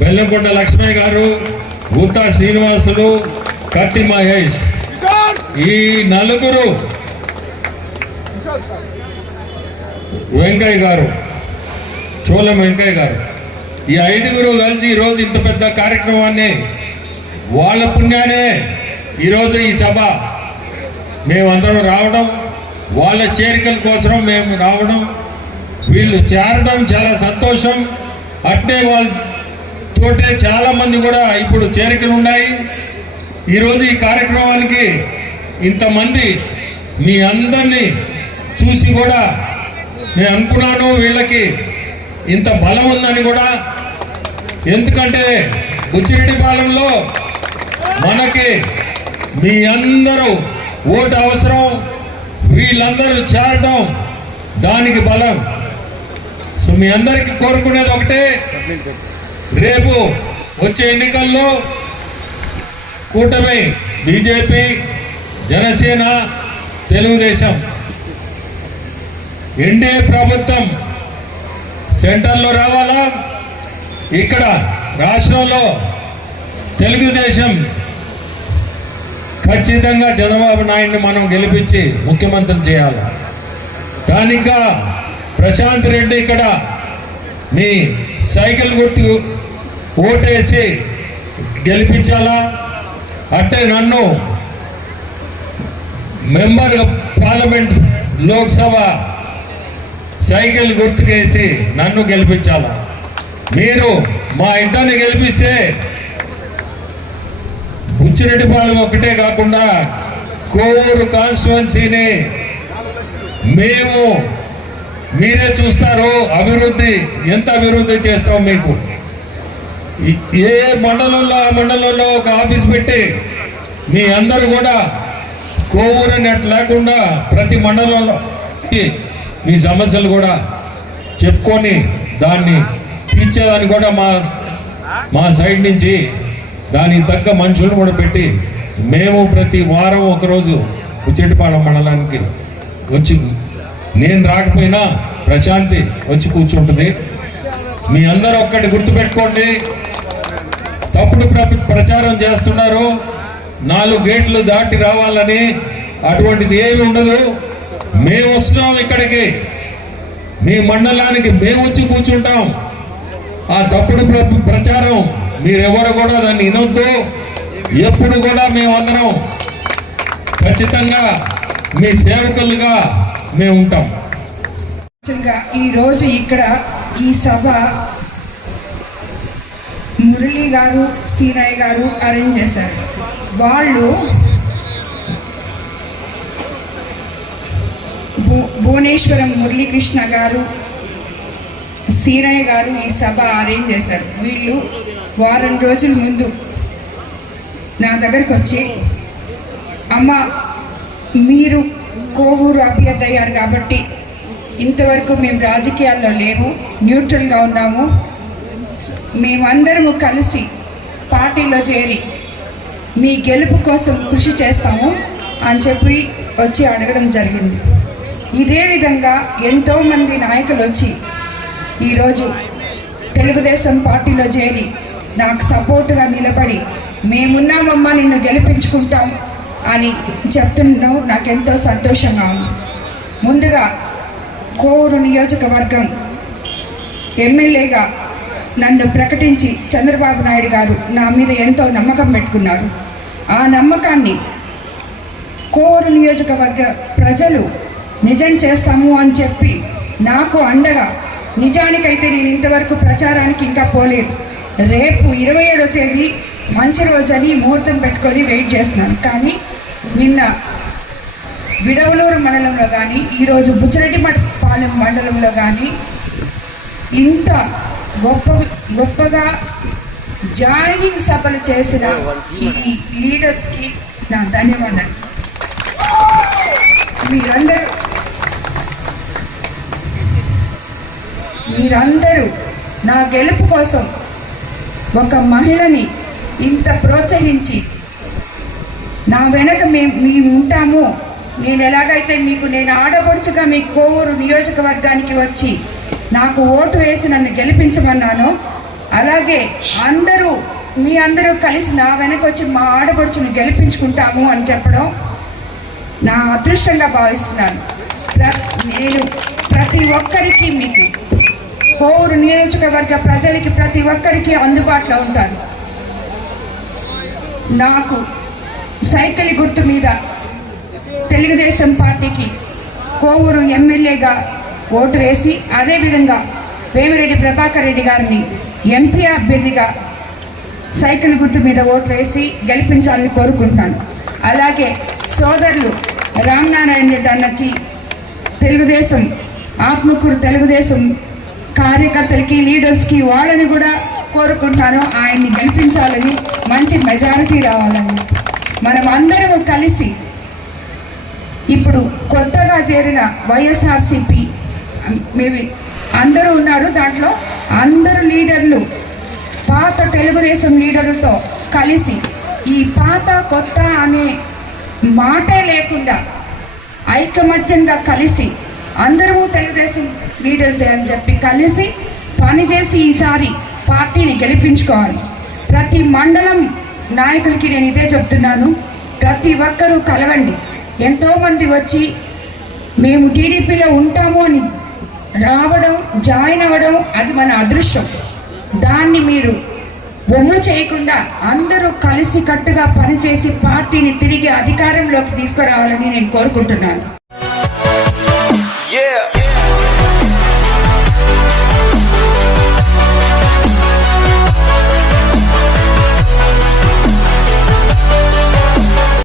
బెల్లంకొండ లక్ష్మయ్య గారు, గుత్తా శ్రీనివాసులు, కత్తి మహేష్, ఈ నలుగురు, వెంకయ్య గారు, చోళం వెంకయ్య గారు, ఈ ఐదుగురు కలిసి ఈరోజు ఇంత పెద్ద కార్యక్రమాన్ని వాళ్ళ పుణ్యానే ఈరోజు ఈ సభ మేమందరం రావడం, వాళ్ళ చేరికల కోసం మేము రావడం, వీళ్ళు చేరడం చాలా సంతోషం. అట్నే వాళ్ళతోటే చాలామంది కూడా ఇప్పుడు చేరికలు ఉన్నాయి. ఈరోజు ఈ కార్యక్రమానికి ఇంతమంది మీ అందరినీ చూసి కూడా నేను అనుకున్నాను వీళ్ళకి ఇంత బలం ఉందని కూడా. ఎందుకంటే బుచ్చిరెడ్డిపాలెంలో మనకి మీ అందరూ ఓటు అవసరం, వీళ్ళందరూ చేరడం దానికి బలం. సో మీ అందరికీ కోరుకునేది ఒకటే, రేపు వచ్చే ఎన్నికల్లో కూటమి బీజేపీ, జనసేన, తెలుగుదేశం ఎన్డీఏ ప్రభుత్వం సెంటర్లో రావాలా, ఇక్కడ రాష్ట్రంలో తెలుగుదేశం ఖచ్చితంగా చంద్రబాబు నాయుడిని మనం గెలిపించి ముఖ్యమంత్రి చేయాలి. దానిగా ప్రశాంత్ రెడ్డి ఇక్కడ మీ సైకిల్ గుర్తు ఓటేసి గెలిపించాలా. అంటే నన్ను మెంబర్ పార్లమెంట్ లోక్సభ సైకిల్ గుర్తుకేసి నన్ను గెలిపించాలా. మీరు మా ఇద్దరిని గెలిపిస్తే బుచ్చిరెడ్డిపాలెం ఒక్కటే కాకుండా కోవూరు కాన్స్టిట్యున్సీని మీరే చూస్తారు. అభివృద్ధి ఎంత అభివృద్ధి చేస్తాం మీకు. ఏ మండలంలో ఆ మండలంలో ఒక ఆఫీస్ పెట్టి మీ అందరూ కూడా కోవూరు నెట్ లేకుండా ప్రతి మండలంలో మీ సమస్యలు కూడా చెప్పుకొని దాన్ని తీర్చేదాన్ని కూడా మా సైడ్ నుంచి దానికి తగ్గ మనుషులను కూడా పెట్టి మేము ప్రతి వారం ఒకరోజు బుచ్చిరెడ్డిపాలెం మండలానికి వచ్చి, నేను రాకపోయినా ప్రశాంతి వచ్చి కూర్చుంటుంది. మీ అందరూ ఒక్కటి గుర్తుపెట్టుకోండి, తప్పుడు ప్రచారం చేస్తున్నారు. 4 గేట్లు దాటి రావాలని అటువంటిది ఏమి ఉండదు. మేము వస్తున్నాం ఇక్కడికి, మీ మండలానికి మేము వచ్చి కూర్చుంటాం. ఆ తప్పుడు ప్రచారం మీరెవరు కూడా దాన్ని వినొద్దు. ఎప్పుడు కూడా మేమందరం ఖచ్చితంగా మీ సేవకులుగా మేము ఉంటాం. ఈరోజు ఇక్కడ ఈ సభ మురళి గారు, సీనయ్య గారు అరేంజ్ చేశారు. వాళ్ళు భువనేశ్వరం మురళీకృష్ణ గారు, సీనయ్య గారు ఈ సభ అరేంజ్ చేశారు. వీళ్ళు వారం రోజుల ముందు నా దగ్గరకు వచ్చి, అమ్మ మీరు కోవూరు అభ్యర్థి అయ్యారు కాబట్టి ఇంతవరకు మేము రాజకీయాల్లో లేము, న్యూట్రల్గా ఉన్నాము, మేమందరము కలిసి పార్టీలో చేరి మీ గెలుపు కోసం కృషి చేస్తాము అని చెప్పి వచ్చి అడగడం జరిగింది. ఇదే విధంగా ఎంతోమంది నాయకులు వచ్చి ఈరోజు తెలుగుదేశం పార్టీలో చేరి నాకు సపోర్టుగా నిలబడి మేమున్నామమ్మా నిన్ను గెలిపించుకుంటాం అని చెప్తున్నావు. నాకెంతో సంతోషంగా ఉంది. ముందుగా కోవూరు నియోజకవర్గం ఎమ్మెల్యేగా నన్ను ప్రకటించి చంద్రబాబు నాయుడు గారు నా మీద ఎంతో నమ్మకం పెట్టుకున్నారు. ఆ నమ్మకాన్ని కోవూరు నియోజకవర్గ ప్రజలు నిజం చేస్తాము అని చెప్పి నాకు అండగా, నిజానికైతే నేను ఇంతవరకు ప్రచారానికి ఇంకా పోలేదు. రేపు 27వ తేదీ మంచి రోజని ముహూర్తం పెట్టుకొని వెయిట్ చేస్తున్నాను. కానీ నిన్న విడవలూరు మండలంలో కానీ ఈరోజు బుచ్చిరెడ్డిపాలెం మండలంలో కానీ ఇంత గొప్పగా జాయినింగ్ సభలు చేసిన ఈ లీడర్స్కి నా ధన్యవాదాలు. మీరందరూ నా గెలుపు కోసం ఒక మహిళని ఇంత ప్రోత్సహించి నా వెనక మేము ఉంటాము, నేను ఎలాగైతే నేను ఆడపడుచుగా మీ కోవూరు నియోజకవర్గానికి వచ్చి నాకు ఓటు వేసి నన్ను గెలిపించమన్నానో అలాగే మీ అందరూ కలిసి నా వెనకొచ్చి మా ఆడపడుచుని గెలిపించుకుంటాము అని చెప్పడం నా అదృష్టంగా భావిస్తున్నాను. నేను ప్రతి ఒక్కరికి మీకు కోవూరు నియోజకవర్గ ప్రజలకి ప్రతి ఒక్కరికి అందుబాటులో ఉంటాను. నాకు సైకిల్ గుర్తు మీద తెలుగుదేశం పార్టీకి కోవూరు ఎమ్మెల్యేగా ఓటు వేసి అదేవిధంగా వేమిరెడ్డి ప్రభాకర్ రెడ్డి గారిని ఎంపీ అభ్యర్థిగా సైకిల్ గుర్తు మీద ఓటు వేసి గెలిపించాలని కోరుకుంటాను. అలాగే సోదరులు రామనారాయణ రెడ్డి అన్నకి తెలుగుదేశం ఆత్మకూరు తెలుగుదేశం కార్యకర్తలకి లీడర్స్కి వాళ్ళని కూడా కోరుకుంటాను ఆయన్ని గెలిపించాలని, మంచి మెజారిటీ రావాలని. మనం అందరం కలిసి ఇప్పుడు కొత్తగా చేరిన వైఎస్ఆర్సిపి మేబీ అందరూ ఉన్నారు, దాంట్లో అందరు లీడర్లు పాత తెలుగుదేశం లీడర్లతో కలిసి ఈ పాత కొత్త అనే మాటే లేకుండా ఐకమత్యంగా కలిసి అందరూ తెలుగుదేశం లీడర్సే అని చెప్పి కలిసి పనిచేసి ఈసారి పార్టీని గెలిపించుకోవాలి. ప్రతి మండలం నాయకులకి నేను ఇదే చెప్తున్నాను, ప్రతి ఒక్కరూ కలవండి. ఎంతోమంది వచ్చి మేము టీడీపీలో ఉంటాము అని రావడం, జాయిన్ అవ్వడం అది మన అదృష్టం. దాన్ని మీరు బొమ్ము చేయకుండా అందరూ కలిసి కట్టుగా పనిచేసి పార్టీని తిరిగి అధికారంలోకి తీసుకురావాలని నేను కోరుకుంటున్నాను. Yeah.